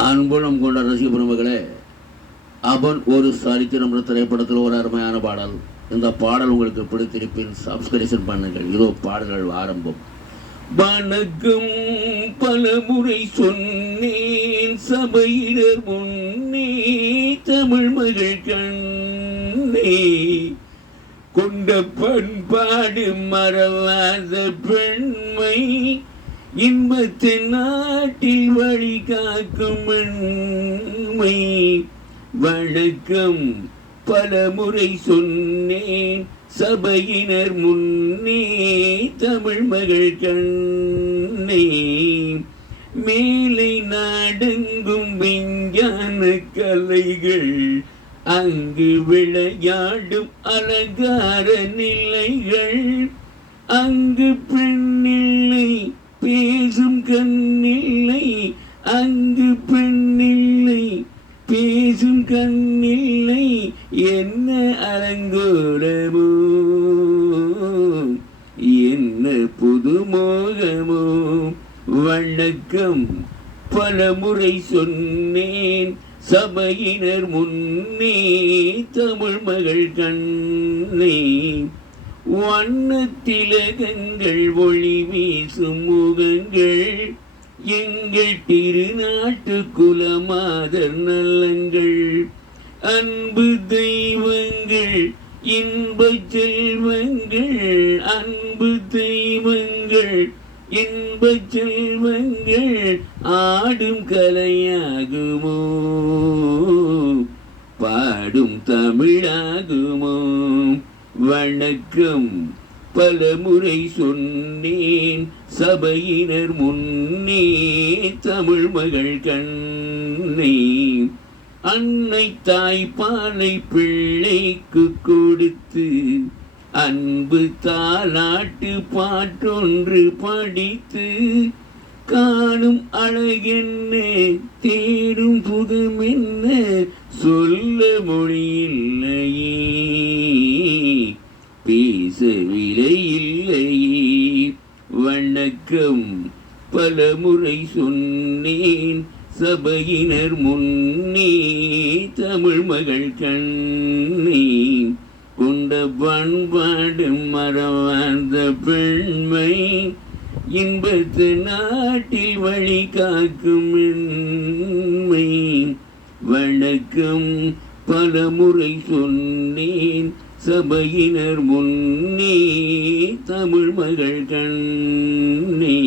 அன்புலம் கொண்ட ரசிக பெருமகளே, அவன் ஒரு சரித்திரம் திரைப்படத்தில் ஒரு அருமையான பாடல். இந்த பாடல் உங்களுக்கு பிடித்திருப்பின் சப்ஸ்கிரிப்ஷன் பண்ணுங்கள். இதோ பாடல்கள் ஆரம்பம். வணக்கம் பலமுறை சொன்னேன் சபையினர் முன்னே, தமிழ் மகள் கண்ணே, கொண்ட பண்பாடு மறவாத பெண்மை, இன்பத்தின் நாட்டில் வழி காக்கும் பெண்மை. வணக்கம் பலமுறை சொன்னேன் சபையினர் முன்னே, தமிழ் மகள் கண்ணே, மேலை நாடெங்கும் விஞ்ஞான கலைகள், அங்கு விளையாடும் அலங்கார நிலைகள், அங்கு பெண்ணில்லை பேசும் கண்ணில்லை, அங்கு பெண்ணில்லை பேசும் கண்ணில்லை, என்ன அரங்கோலமோ என்ன புதுமோகமோ. வணக்கம் பலமுறை சொன்னேன் சபையினர் முன்னே, தமிழ் மகள் கண்ணே, வண்ண திலகங்கள் ஒளி வீசும் முகங்கள், எங்கள் திருநாட்டு குலமாதர் நல்லங்கள், அன்பு தெய்வங்கள் இன்ப செல்வங்கள், அன்பு தெய்வங்கள் இன்ப செல்வங்கள், ஆடும் கலையாகுமோ பாடும் தமிழாகுமோ. வணக்கம் பலமுறை சொன்னேன் சபையினர் முன்னே, தமிழ் மகள் கண்ணே, அன்னை தாய்ப்பாலை பிள்ளைக்கு கொடுத்து, அன்பு தாலாட்டு பாட்டொன்று படித்து, காணும் அழகென்ன தேடும் புகமென்ன சொல்ல மொழியில்லையே, பேச விலையில்லையே. வணக்கம் பலமுறை சொன்னேன் சபையினர் முன்னே, தமிழ் மகள் கண்ணே, கொண்ட பண்பாடு மறவாத பெண்மை, இன்பத்து நாட்டில் வழி காக்கும் பெண்மை. வணக்கம் பலமுறை சொன்னேன் சபையினர் முன்னே, தமிழ் மகள் கண்ணே.